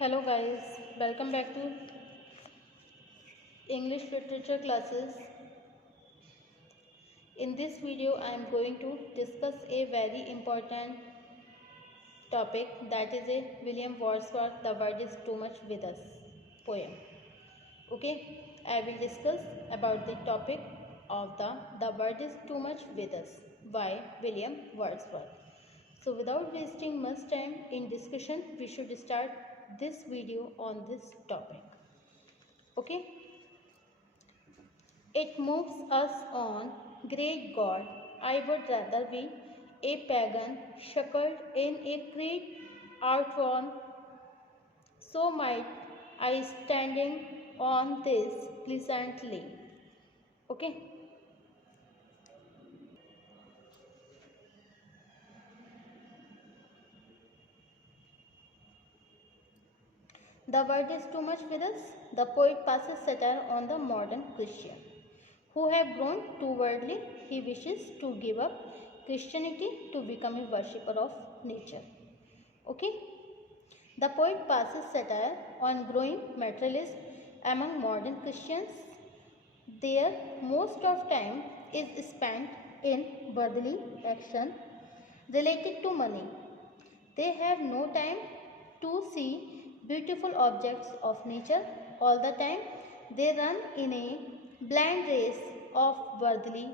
Hello guys, welcome back to English literature classes. In this video I am going to discuss a very important topic, that is a William Wordsworth The World is Too Much With Us poem. Okay, I will discuss about the topic of The World is Too Much With Us by William Wordsworth. So without wasting much time in discussion, we should start this video on this topic. Okay, it moves us on, great God. I would rather be a pagan shackled in a creed outworn. So might I standing on this pleasantly. Okay. The world is too much with us. The poet passes satire on the modern Christian who have grown too worldly. He wishes to give up Christianity to become a worshipper of nature. Okay. The poet passes satire on growing materialism among modern Christians. Their most of time is spent in worldly action related to money. They have no time to see beautiful objects of nature. All the time they run in a blind race of worldly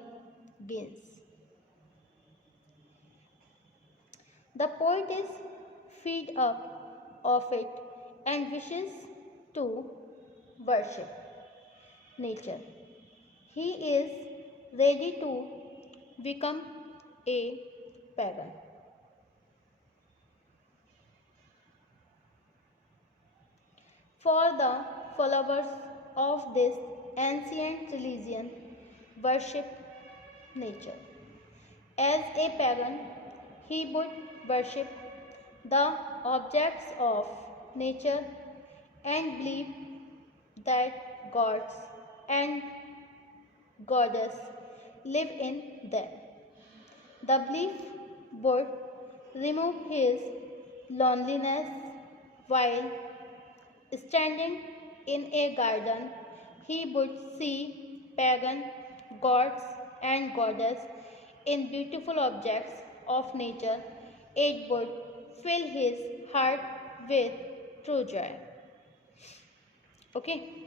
gains. The poet is fed up of it and wishes to worship nature. He is ready to become a pagan. For the followers of this ancient religion, worship nature. As a pagan, he would worship the objects of nature and believe that gods and goddess live in them. The belief would remove his loneliness while standing in a garden. He would see pagan gods and goddess in beautiful objects of nature. It would fill his heart with true joy. Okay.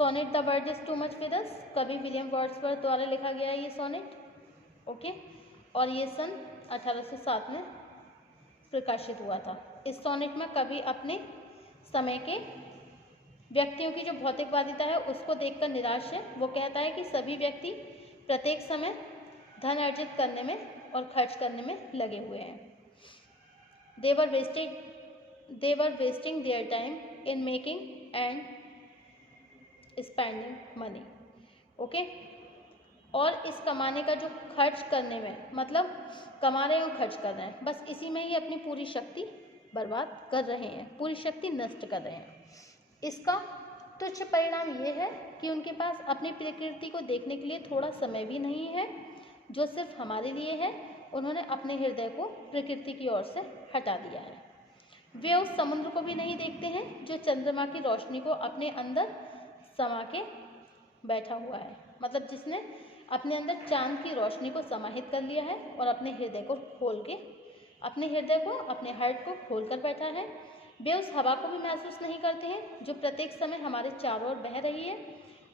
Sonnet the world is too much with us, कवि William Wordsworth द्वारा लिखा गया है ये sonnet. Okay, और ये सन 1807 में प्रकाशित हुआ था. इस सोनेट में कवि अपने समय के व्यक्तियों की जो भौतिकवादिता है उसको देखकर निराश है. वो कहता है कि सभी व्यक्ति प्रत्येक समय धन अर्जित करने में और खर्च करने में लगे हुए हैं. They were wasting their time in making and spending money. Okay, और इस कमाने का जो खर्च करने में, मतलब कमा रहे हैं और खर्च कर रहे हैं, बस इसी में ही अपनी पूरी शक्ति बर्बाद कर रहे हैं, पूरी शक्ति नष्ट कर रहे हैं. इसका तुच्छ परिणाम ये है कि उनके पास अपनी प्रकृति को देखने के लिए थोड़ा समय भी नहीं है जो सिर्फ हमारे लिए है. उन्होंने अपने हृदय को प्रकृति की ओर से हटा दिया है. वे उस समुद्र को भी नहीं देखते हैं जो चंद्रमा की रोशनी को अपने अंदर समा के बैठा हुआ है, मतलब जिसने अपने अंदर चांद की रोशनी को समाहित कर लिया है और अपने हृदय को खोल के, अपने हृदय को, अपने हार्ट को खोल कर बैठा है. वे उस हवा को भी महसूस नहीं करते हैं जो प्रत्येक समय हमारे चारों ओर बह रही है,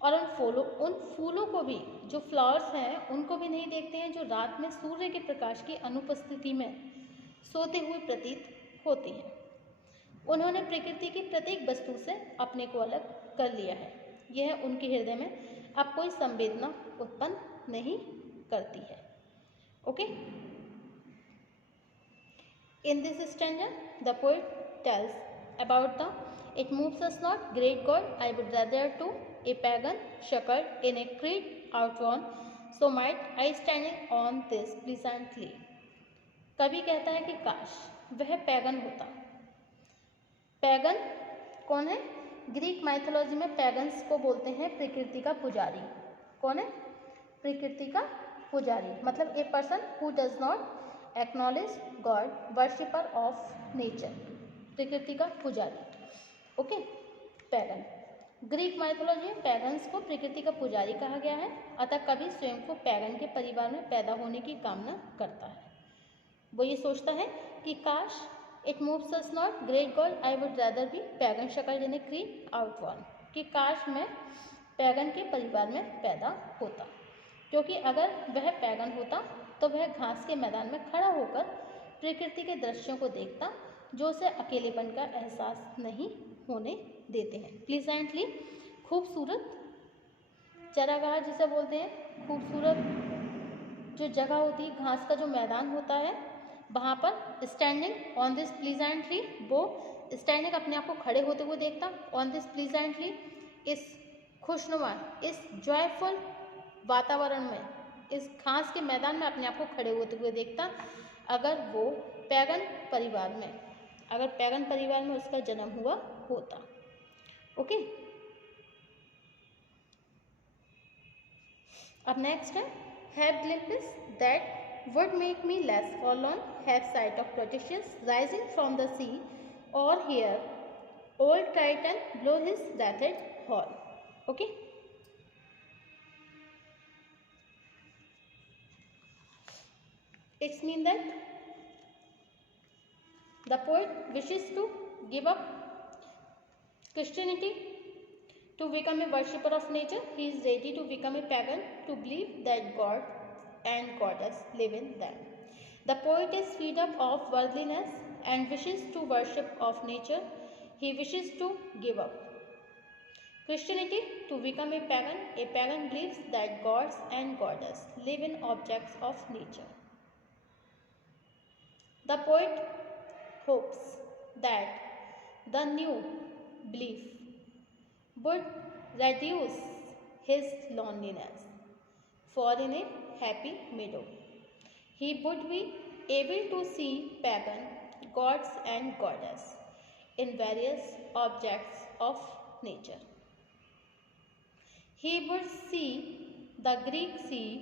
और उन फूलों को भी, जो फ्लावर्स हैं, उनको भी नहीं देखते हैं जो रात में सूर्य के प्रकाश की अनुपस्थिति में सोते हुए प्रतीत होती हैं. उन्होंने प्रकृति की प्रत्येक वस्तु से अपने को अलग कर लिया है. यह उनके हृदय में अब कोई संवेदना उत्पन्न नहीं करती है. Okay, in this stanza the poet tells about the it moves us not, great God, I would rather to a pagan shackled in a creed outworn, so might I standing on this pleasantly. कवि कहता है कि काश वह pagan होता. Pagan कौन है? Greek mythology में पैगन्स को बोलते हैं प्रकृति का पुजारी. कौन है? प्रकृति का पुजारी, मतलब a person who does not acknowledge God, worshipper of nature, प्रकृति का पुजारी। Okay, pagan. ग्रीक माइथोलॉजी में पैगन्स को प्रकृति का पुजारी कहा गया है, अतः कवि स्वयं को पैगन के परिवार में पैदा होने की कामना करता है। वो ये सोचता है कि काश it moves us not great God I would rather be pagan suckled in a creed outworn, कि काश मैं पैगन के परिवार में पैदा होता, क्योंकि अगर वह पैगन होता तो वह घास के मैदान में खड़ा होकर प्रकृति के दृश्यों को देखता जो उसे अकेलेपन का एहसास नहीं होने देते हैं। प्लीजेंटली, खूबसूरत चरागाह जिसे बोलते हैं, खूबसूरत जो जगह होती है, घास का जो मैदान होता है, वहाँ पर स्टैंडिंग ऑन दिस प्लीजेंटली, वो स्टैंडिंग अपने आप को खड़े होते हुए देखता, ऑन दिस प्लीजेंटली, इस खुशनुमा, इस जॉयफुल वातावरण में, इस घास के मैदान में अपने आप को खड़े होते हुए देखता अगर वो पैगन परिवार में, अगर पैगन परिवार में उसका जन्म हुआ होता। ओके, अब नेक्स्ट है have glimpses that would make me less forlorn, have sight of prodigious rising from the sea, or hear old Titan blow his wreathed horn. Okay, it's mean that the poet wishes to give up Christianity to become a worshipper of nature. He is ready to become a pagan to believe that God and goddess live in them. The poet is fed up of worldliness and wishes to worship of nature. He wishes to give up Christianity to become a pagan. A pagan believes that gods and goddess live in objects of nature. The poet hopes that the new belief would reduce his loneliness, for in a happy meadow he would be able to see pagan gods and goddess in various objects of nature. He would see the Greek sea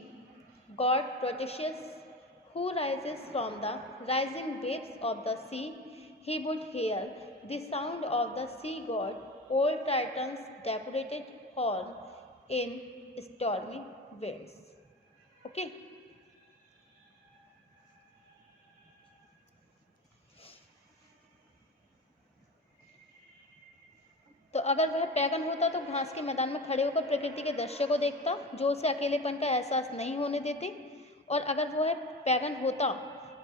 god Proteus, who rises from the rising waves of the sea. He would hear the sound of the sea god, old Titan's decorated horn in stormy winds. Okay. तो अगर वह pagan होता तो घास के मैदान में खड़े होकर प्रकृति के दृश्य को देखता जो उसे अकेलेपन का एहसास नहीं होने देते, और अगर वह पैगन होता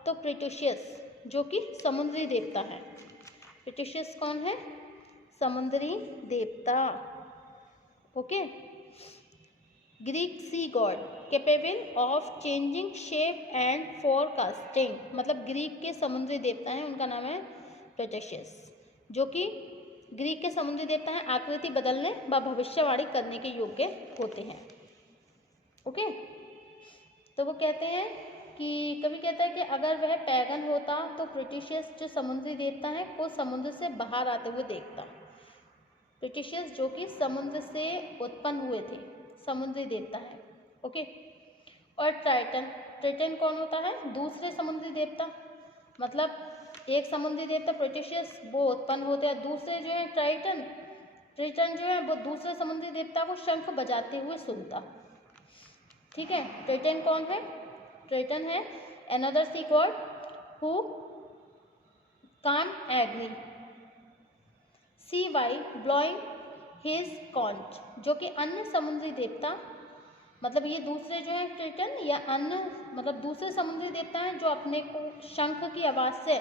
तो प्रोटेशियस, जो कि समुद्री देवता है, प्रोटेशियस कौन है? समुद्री देवता। Okay, Greek sea god capable of changing shape and forecasting, मतलब ग्रीक के समुद्री देवता हैं, उनका नाम है प्रोटेशियस, जो कि ग्रीक के समुद्री देवता हैं, आकृति बदलने व भविष्यवाणी करने के योग्य होते हैं। ओके, तो वो कहते हैं कि कभी कहता है कि अगर वह पैगन होता तो प्रोटेशियस जो समुद्री देवता है को समुद्र से बाहर आते हुए देखता। प्रोटेशियस जो कि समुद्र से उत्पन्न हुए थे, समुद्री देवता है। ओके, और ट्राइटन, ट्राइटन कौन होता है? दूसरे समुद्री देवता, मतलब एक समुद्री देवता प्रोटेशियस वो उत्पन्न होते हैं, दूसरे जो है ट्राइटन, ट्राइटन जो है वो दूसरे समुद्री देवता को शंख बजाते हुए सुनता। ठीक है, ट्राइटन कौन है? ट्राइटन है another sea god who can एग्री sea by blowing his conch, जो कि अन्य समुद्री देवता, मतलब ये दूसरे जो है ट्राइटन या अन्य मतलब दूसरे समुद्री देवता हैं जो अपने को शंख की आवाज़ से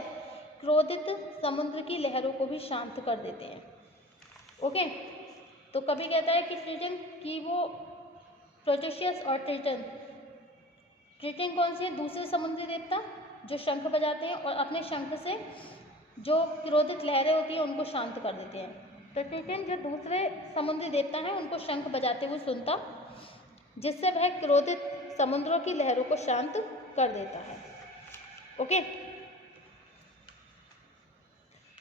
क्रोधित समुद्र की लहरों को भी शांत कर देते हैं। ओके, तो कभी कहता है कि ट्राइटन की वो प्रोटेशियस और ट्राइटन, ट्राइटन कौन से? दूसरे समुद्री देवता जो शंख बजाते हैं और अपने शंख से जो क्रोधित लहरें होती हैं उनको शांत कर देते हैं। तो ट्राइटन जो दूसरे समुद्री देवता हैं उनको शंख बजाते हुए सुनता, जिससे वह क्रोधित समुद्रों की लहरों को शांत कर देता है। ओके,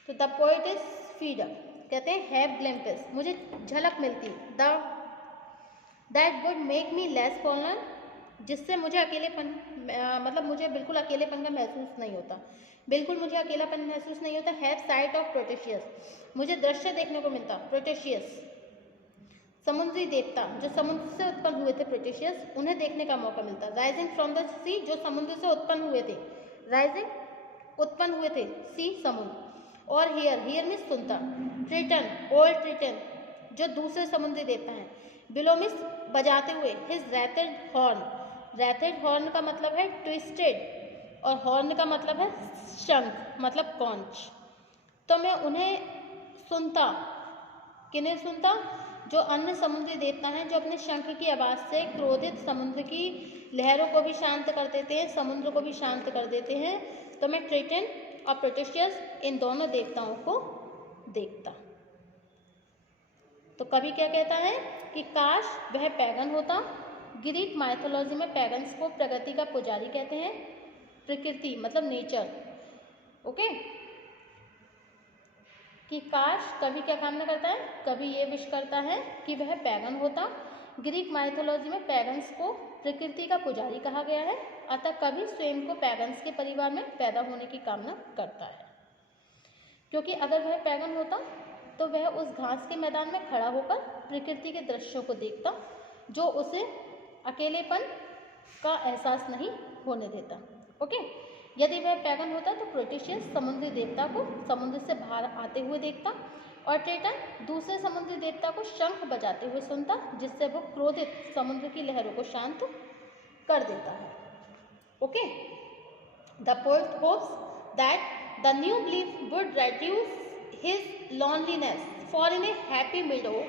तो the poet is fed up, कहते हैं हैव ग्लिम्पिस, मुझे झलक मिलती, the that would make me less forlorn, जिससे मुझे अकेलेपन मतलब मुझे बिल्कुल अकेलेपन का महसूस नहीं होता, बिल्कुल मुझे अकेलापन महसूस नहीं होता। हैव साइट ऑफ प्रोटेशियस, मुझे दृश्य देखने को मिलता। प्रोटेशियस समुद्री देवता, जो समुद्र से उत्पन्न हुए थे प्रोटेशियस, उन्हें देखने का मौका मिलता। राइजिंग फ्रॉम द सी, जो समुद्र से उत्पन्न हुए थे, राइजिंग उत्पन्न हुए थे, सी समुद्र। और हियर, हियर मीन्स सुनता। ट्रिटन, ओल्ड ट्रिटन, जो दूसरे समुद्री देवता हैं। बिलो मीन्स बजाते हुए, हिज रैथेड हॉर्न, रैथेड हॉर्न का मतलब है ट्विस्टेड, और हॉर्न का मतलब है शंख, मतलब कॉन्च। तो मैं उन्हें सुनता, किन्हें सुनता? जो अन्य समुद्री देवता हैं, जो अपने शंख की आवाज़ से क्रोधित समुद्र की लहरों को भी शांत कर देते हैं, समुद्र को भी शांत कर देते हैं। तो मैं ट्रिटन और प्रोटेशियस, इन दोनों देवताओं को देखता। तो कवि क्या कहता है कि काश वह पैगन होता। ग्रीक माइथोलॉजी में पैगन्स को प्रकृति का पुजारी कहते हैं। प्रकृति मतलब नेचर, ओके। कि काश, कवि क्या कामना करता है? कवि ये विश करता है कि वह पैगन होता। ग्रीक माइथोलॉजी में पैगन्स को प्रकृति का पुजारी कहा गया है, अतः कवि स्वयं को पैगन्स के परिवार में पैदा होने की कामना करता है। क्योंकि अगर वह पैगन होता तो वह उस घास के मैदान में खड़ा होकर प्रकृति के दृश्यों को देखता, जो उसे अकेलेपन का एहसास नहीं होने देता, ओके। यदि वह पैगन होता तो प्रोटेशियस समुद्री देवता को समुद्र से बाहर आते हुए देखता, और ट्रिटन दूसरे समुद्री देवता को शंख बजाते हुए सुनता, जिससे वो क्रोधित समुद्र की लहरों को शांत कर देता है, okay. The poet hopes that the new belief would reduce his loneliness, for in a happy meadow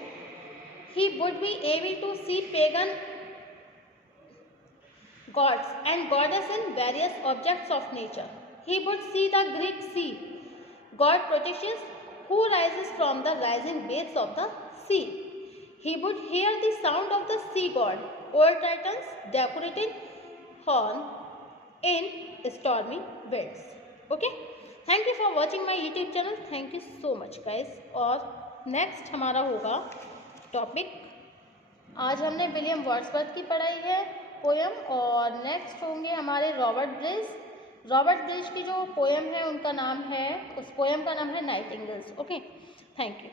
he would be able to see pagan gods and goddess in various objects of nature. He would see the Greek sea god Proteus, who rises from the rising waves of the sea. He would hear the sound of the sea god, old Titan's decorated horn in stormy winds. Okay? Thank you for watching my YouTube channel. Thank you so much guys. और next हमारा होगा topic, आज हमने William Wordsworth की पढ़ाई है poem, और next होंगे हमारे रॉबर्ट ब्रिज। रॉबर्ट ब्रिज की जो पोयम है उनका नाम है, उस पोयम का नाम है नाइटिंगेल्स, ओके। Thank you.